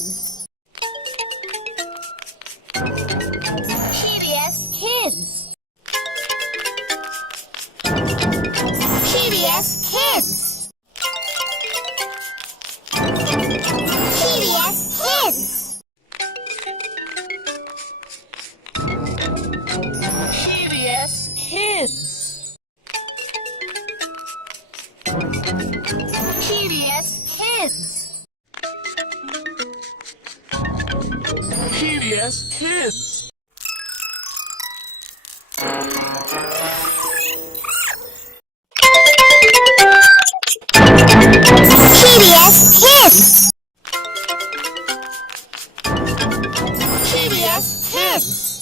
Kids. PBS Kids. PBS Kids. PBS Kids. PBS Kids. PBS Kids. PBS Kids. PBS Kids. PBS Kids. PBS Kids.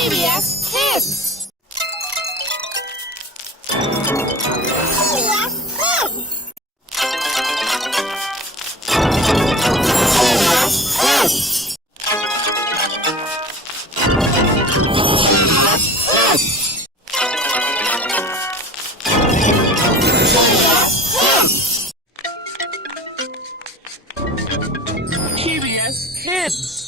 PBS Kids. PBS Kids.